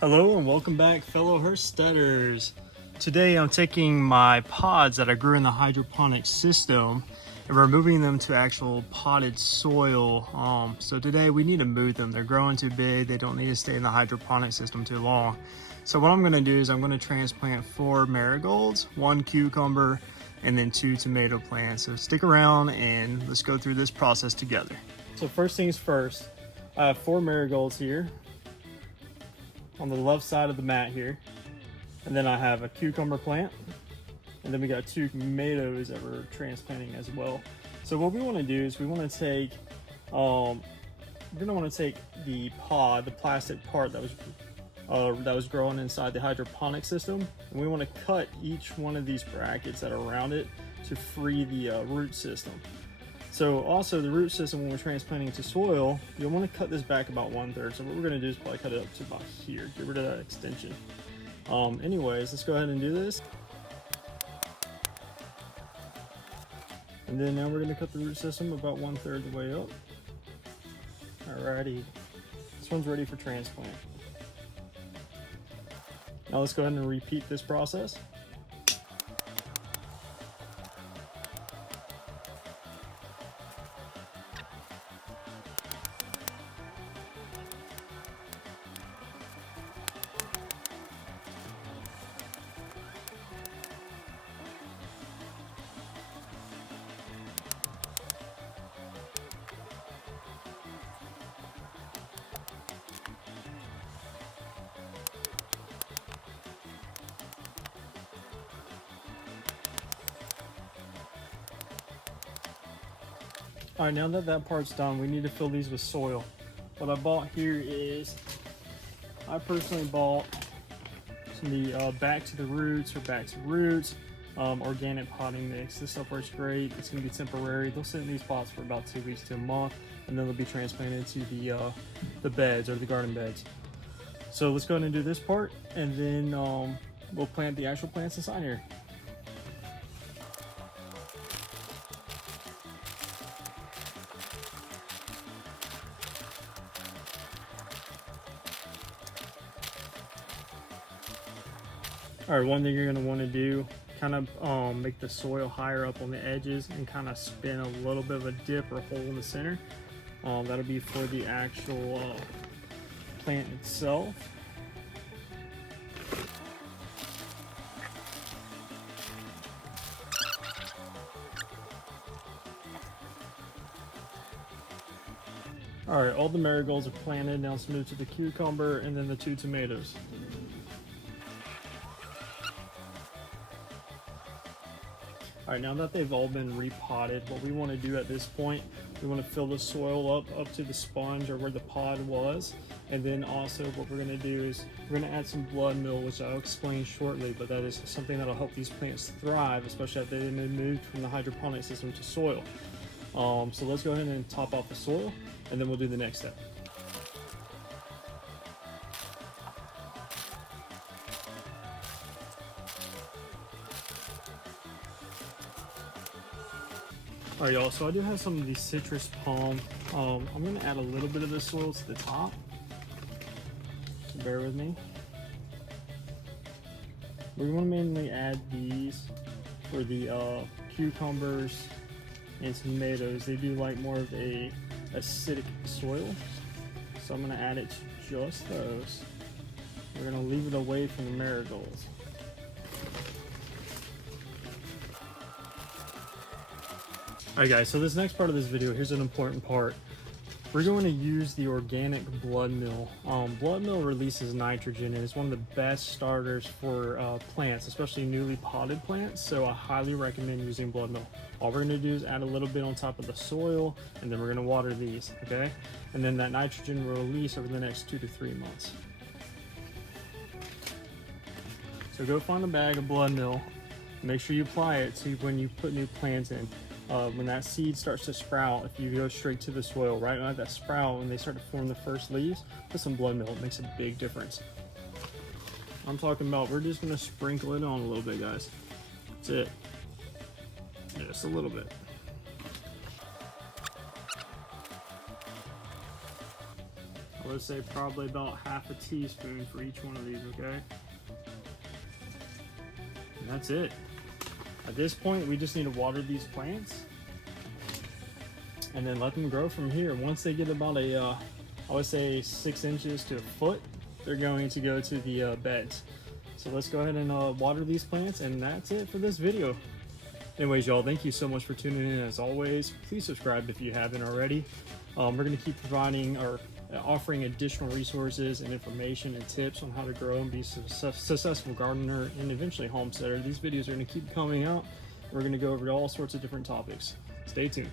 Hello and welcome back, fellow homesteaders. Today I'm taking my pods that I grew in the hydroponic system and we're moving them to actual potted soil. So today we need to move them. They're growing too big. They don't need to stay in the hydroponic system too long. So what I'm going to do is I'm going to transplant 4 marigolds, 1 cucumber, and then 2 tomato plants. So stick around and let's go through this process together. So first things first, I have 4 marigolds here on the left side of the mat here, and then I have a cucumber plant, and then we got 2 tomatoes that we're transplanting as well. So what we want to do is we want to take the pod, the plastic part that was growing inside the hydroponic system, and we want to cut each one of these brackets that are around it to free the root system. So also the root system, when we're transplanting to soil, you'll want to cut this back about 1/3. So what we're going to do is probably cut it up to about here, get rid of that extension. Anyways, let's go ahead and do this. And then now we're going to cut the root system about 1/3 the way up. Alrighty, this one's ready for transplant. Now let's go ahead and repeat this process. All right, now that that part's done, we need to fill these with soil. What I bought here is, I personally bought some back to the roots or back to roots organic potting mix. This stuff works great. It's gonna be temporary. They'll sit in these pots for about 2 weeks to a month, and then they'll be transplanted to the beds or the garden beds. So let's go ahead and do this part, and then we'll plant the actual plants inside here. All right, one thing you're gonna wanna do, kind of make the soil higher up on the edges and kind of spin a little bit of a dip or hole in the center. That'll be for the actual plant itself. All right, all the marigolds are planted. Now let's move to the cucumber and then the 2 tomatoes. All right, now that they've all been repotted, what we want to do at this point, we want to fill the soil up to the sponge or where the pod was. And then also what we're going to do is we're going to add some blood meal, which I'll explain shortly, but that is something that'll help these plants thrive, especially after they've been moved from the hydroponic system to soil. So let's go ahead and top off the soil, and then we'll do the next step. All right, y'all, so I do have some of the citrus palm. I'm gonna add a little bit of the soil to the top, so bear with me. We wanna mainly add these for the cucumbers and tomatoes. They do like more of a acidic soil, so I'm gonna add it to just those. We're gonna leave it away from the marigolds. Alright guys, so this next part of this video, here's an important part. We're going to use the organic blood meal. Blood meal releases nitrogen and is one of the best starters for plants, especially newly potted plants, so I highly recommend using blood meal. All we're going to do is add a little bit on top of the soil, and then we're going to water these, okay? And then that nitrogen will release over the next 2 to 3 months. So go find a bag of blood meal. Make sure you apply it to when you put new plants in. When that seed starts to sprout, if you go straight to the soil, right at that sprout, when they start to form the first leaves, put some blood meal. It makes a big difference. I'm talking about, we're just gonna sprinkle it on a little bit, guys. That's it. Just a little bit. would say probably about half a teaspoon for each one of these, okay? And that's it. At this point, we just need to water these plants and then let them grow from here. Once they get about I would say 6 inches to a foot, they're going to go to the beds. So let's go ahead and water these plants, and that's it for this video. Anyways, y'all, thank you so much for tuning in. As always, please subscribe if you haven't already. We're going to keep providing or offering additional resources and information and tips on how to grow and be a successful gardener and eventually homesteader. These videos are going to keep coming out. We're going to go over all sorts of different topics. Stay tuned.